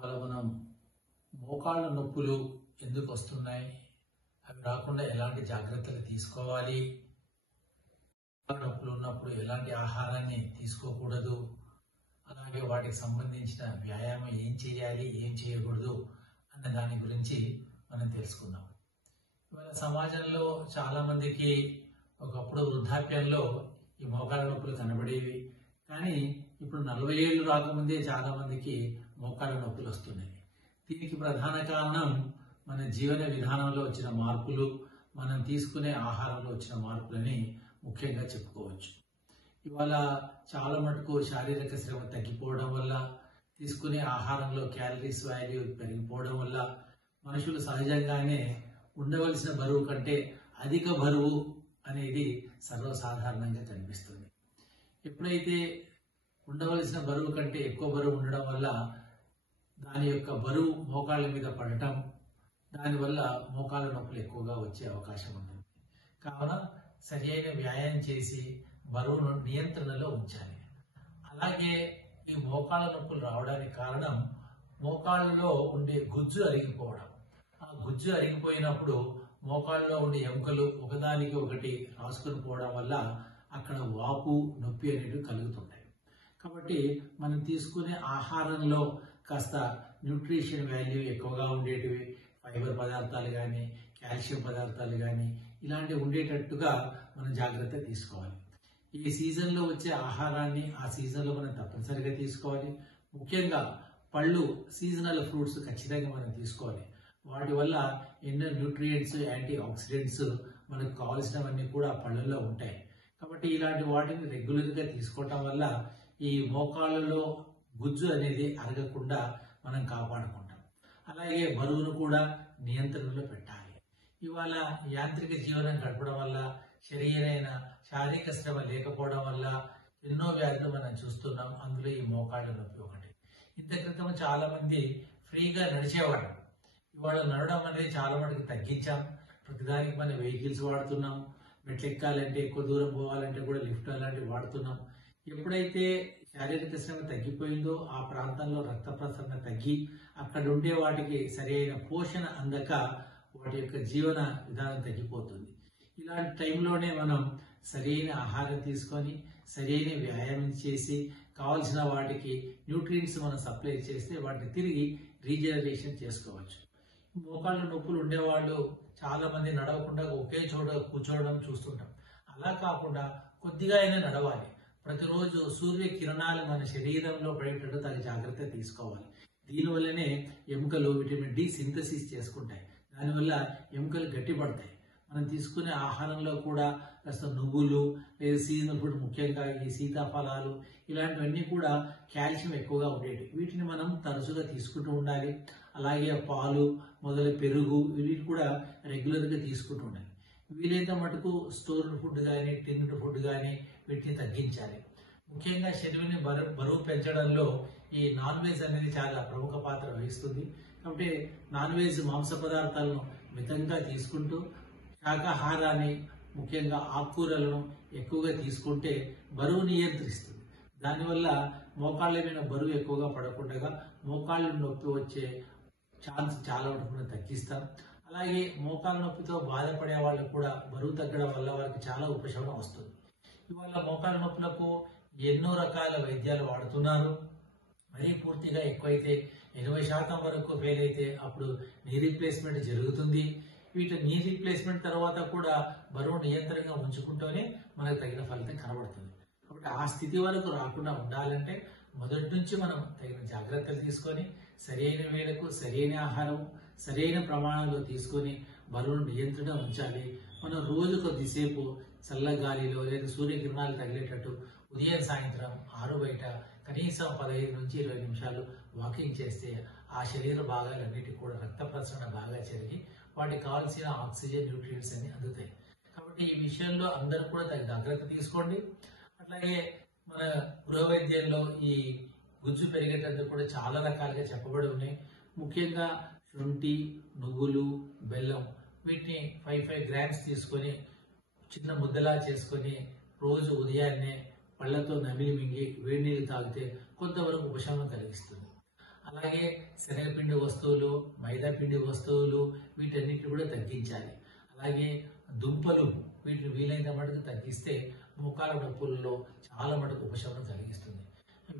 ఇవాళ మనం మోకాళ్ళ నొప్పులు ఎందుకు వస్తున్నాయి, అవి రాకుండా ఎలాంటి జాగ్రత్తలు తీసుకోవాలి, మోకాళ్ళ నొప్పులు ఉన్నప్పుడు ఎలాంటి ఆహారాన్ని తీసుకోకూడదు, అలాగే వాటికి సంబంధించిన వ్యాయామం ఏం చేయాలి ఏం చేయకూడదు అన్న దాని గురించి మనం తెలుసుకుందాం. ఇవాళ సమాజంలో చాలా మందికి ఒకప్పుడు వృద్ధాప్యంలో ఈ మోకాళ్ళ నొప్పులు కనబడేవి, కానీ ఇప్పుడు 40 ఏళ్ళు రాకముందే చాలా మందికి మోకాళ్ళ నొప్పులు వస్తున్నాయి. దీనికి ప్రధాన కారణం మన జీవన విధానంలో వచ్చిన మార్పులు, మనం తీసుకునే ఆహారంలో వచ్చిన మార్పులని ముఖ్యంగా చెప్పుకోవచ్చు. ఇవాళ చాలా మటుకు శారీరక శ్రమ తగ్గిపోవడం వల్ల, తీసుకునే ఆహారంలో క్యాలరీస్ వాల్యూ పెరిగిపోవడం వల్ల మనుషులు సహజంగానే ఉండవలసిన బరువు కంటే అధిక బరువు అనేది సర్వసాధారణంగా కనిపిస్తుంది. ఎప్పుడైతే ఉండవలసిన బరువు కంటే ఎక్కువ బరువు ఉండడం వల్ల దాని యొక్క బరువు మోకాళ్ళ మీద పడటం, దానివల్ల మోకాళ్ళ నొప్పులు ఎక్కువగా వచ్చే అవకాశం ఉంటుంది. కావున సరి అయిన వ్యాయామం చేసి బరువును నియంత్రణలో ఉంచాలి. అలాగే ఈ మోకాళ్ళ నొప్పులు రావడానికి కారణం మోకాళ్ళలో ఉండే గుజ్జు అరిగిపోవడం. ఆ గుజ్జు అరిగిపోయినప్పుడు మోకాళ్ళలో ఉండే ఎముకలు ఒకదానికి ఒకటి రాసుకుని పోవడం వల్ల అక్కడ వాపు, నొప్పి అనేవి కలుగుతుంటాయి. కాబట్టి మనం తీసుకునే ఆహారంలో కాస్త న్యూట్రిషన్ వాల్యూ ఎక్కువగా ఉండేటివి, ఫైబర్ పదార్థాలు కానీ, కాల్షియం పదార్థాలు కానీ ఇలాంటివి ఉండేటట్టుగా మనం జాగ్రత్త తీసుకోవాలి. ఈ సీజన్లో వచ్చే ఆహారాన్ని ఆ సీజన్లో మనం తప్పనిసరిగా తీసుకోవాలి. ముఖ్యంగా పళ్ళు, సీజనల్ ఫ్రూట్స్ ఖచ్చితంగా మనం తీసుకోవాలి. వాటి వల్ల ఎన్నో న్యూట్రియంట్స్, యాంటీ ఆక్సిడెంట్స్ మనకు కావాల్సినవన్నీ కూడా పళ్ళల్లో ఉంటాయి. కాబట్టి ఇలాంటి వాటిని రెగ్యులర్గా తీసుకోవటం వల్ల ఈ మోకాళ్ళలో గుజ్జు అనేది అరగకుండా మనం కాపాడుకుంటాం. అలాగే బరువును కూడా నియంత్రణలో పెట్టాలి. ఇవాళ యాంత్రిక జీవనం గడపడం వల్ల, శారీరక శ్రమ లేకపోవడం వల్ల ఎన్నో వ్యాధులు మనం చూస్తున్నాం. అందులో ఈ మోకాళ్ళ నొప్పి ఒకటి. ఇంత క్రితం చాలా మంది ఫ్రీగా నడిచేవాడు. ఇవాళ నడవడం అనేది చాలా మటుకు తగ్గించాం. ప్రతిదానికి మనం వెహికల్స్ వాడుతున్నాం. మెట్లు ఎక్కాలంటే, ఎక్కువ దూరం పోవాలంటే కూడా లిఫ్ట్ అలాంటివి వాడుతున్నాం. ఎప్పుడైతే శారీరక శ్రమ తగ్గిపోయిందో ఆ ప్రాంతంలో రక్త ప్రసరణ తగ్గి అక్కడ ఉండే వాటికి సరైన పోషణ అందక వాటి యొక్క జీవన విధానం తగ్గిపోతుంది. ఇలాంటి టైంలోనే మనం సరైన ఆహారం తీసుకొని, సరైన వ్యాయామం చేసి, కావాల్సిన వాటికి న్యూట్రియంట్స్ మనం సప్లై చేస్తే వాటిని తిరిగి రీజనరేషన్ చేసుకోవచ్చు. మోకాళ్ళ నొప్పులు ఉండేవాళ్ళు చాలా మంది నడవకుండా ఒకే చోట కూర్చోవడం చూస్తుంటాం. అలా కాకుండా కొద్దిగా అయినా నడవాలి. ప్రతిరోజు సూర్య కిరణాలు మన శరీరంలో పడేటట్టు తగిన జాగ్రత్త తీసుకోవాలి. దీనివల్లనే ఎముకలు విటమిన్ డి సింథసిస్ చేసుకుంటాయి. దానివల్ల ఎముకలు గట్టిపడతాయి. మనం తీసుకునే ఆహారంలో కూడా కాస్త నువ్వులు లేదా సీజనల్ ఫుడ్, ముఖ్యంగా ఈ సీతాఫలాలు ఇలాంటివన్నీ కూడా కాల్షియం ఎక్కువగా ఉండేవి. వీటిని మనం తరచుగా తీసుకుంటూ ఉండాలి. అలాగే పాలు మొదలు పెరుగు వీటిని కూడా రెగ్యులర్గా తీసుకుంటూ ఉండాలి. వీలైతే మటుకు స్టోర్డ్ ఫుడ్ కానీ, టిన్డ్ ఫుడ్ కానీ వీటిని తగ్గించాలి. ముఖ్యంగా శరీరాన్ని బరువు పెంచడంలో ఈ నాన్ వెజ్ అనేది చాలా ప్రముఖ పాత్ర వహిస్తుంది. కాబట్టి నాన్ వెజ్ మాంస పదార్థాలను మితంగా తీసుకుంటూ, శాకాహారాన్ని ముఖ్యంగా ఆకుకూరలను ఎక్కువగా తీసుకుంటే బరువు నియంత్రిస్తుంది. దానివల్ల మోకాళ్ళ మీద బరువు ఎక్కువగా పడకుండా మోకాళ్ళ నొప్పి వచ్చే ఛాన్స్ చాలా వరకు తగ్గిస్తాం. అలాగే మోకాళ్ళ నొప్పితో బాధపడే వాళ్ళు కూడా బరువు తగ్గడం వల్ల వారికి చాలా ఉపశమనం వస్తుంది. ఇవాళ మోకాళ్ళ నొప్పులకు ఎన్నో రకాల వైద్యాలు వాడుతున్నారు. మరీ పూర్తిగా ఎక్కువైతే 80% వరకు ఫెయిల్ అయితే అప్పుడు నీ రీప్లేస్మెంట్ జరుగుతుంది. నీ రీప్లేస్మెంట్ తర్వాత కూడా బరువు నియంత్రణగా ఉంచుకుంటూనే మనకు తగిన ఫలితం కనబడుతుంది. కాబట్టి ఆ స్థితి వరకు రాకుండా ఉండాలంటే మొదటి నుంచి మనం తగిన జాగ్రత్తలు తీసుకొని, సరైన వేళకు సరైన ఆహారం, సరైన ప్రమాణంలో తీసుకొని బరువును నియంత్రణ ఉంచాలి. మనం రోజు కొద్దిసేపు చల్లగాలిలో లేదా సూర్యకిరణాలు తగిలేటట్టు ఉదయం, సాయంత్రం ఆరు బయట కనీసం 15 నుంచి 20 నిమిషాలు వాకింగ్ చేస్తే ఆ శరీర భాగాలన్నిటికీ కూడా రక్త ప్రసరణ బాగా జరిగి వాటికి కావాల్సిన ఆక్సిజన్, న్యూట్రియంట్స్ అన్ని అందుతాయి. కాబట్టి ఈ విషయంలో అందరూ కూడా తగిన జాగ్రత్త తీసుకోండి. అట్లాగే మన గృహ వైద్యంలో ఈ గుజ్జు పెరిగేటందుకు కూడా చాలా రకాలుగా చెప్పబడి ఉన్నాయి. ముఖ్యంగా శొంఠి, నువ్వులు, బెల్లం వీటిని 5 గ్రామ్స్ తీసుకొని చిన్న ముద్దలా చేసుకొని రోజు ఉదయాన్నే పళ్ళతో నమిలి మింగి వేడి నీళ్ళు తాగితే కొంతవరకు ఉపశమనం కలిగిస్తుంది. అలాగే అలాగే శనగపిండి వస్తువులు, మైదా పిండి వస్తువులు వీటన్నిటిని కూడా తగ్గించాలి. అలాగే దుంపలు వీటిని వీలైన మటుకు తగ్గిస్తే మోకాల నొప్పులలో చాలా మటుకు ఉపశమనం కలిగిస్తుంది.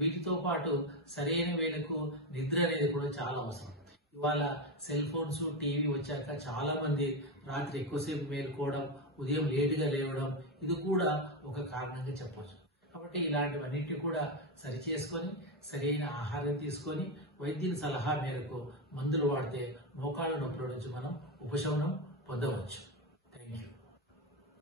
వీటితో పాటు సరైన వేళకు నిద్ర అనేది కూడా చాలా అవసరం. ఇవాళ సెల్ ఫోన్స్, టీవీ వచ్చాక చాలా మంది రాత్రి ఎక్కువసేపు మేలుకోవడం, ఉదయం లేటుగా లేవడం ఇది కూడా ఒక కారణంగా చెప్పవచ్చు. కాబట్టి ఇలాంటివన్నింటినీ కూడా సరిచేసుకొని సరైన ఆహారం తీసుకొని వైద్యుల సలహా మేరకు మందులు వాడితే మోకాళ్ళ నొప్పుల నుంచి మనం ఉపశమనం పొందవచ్చు.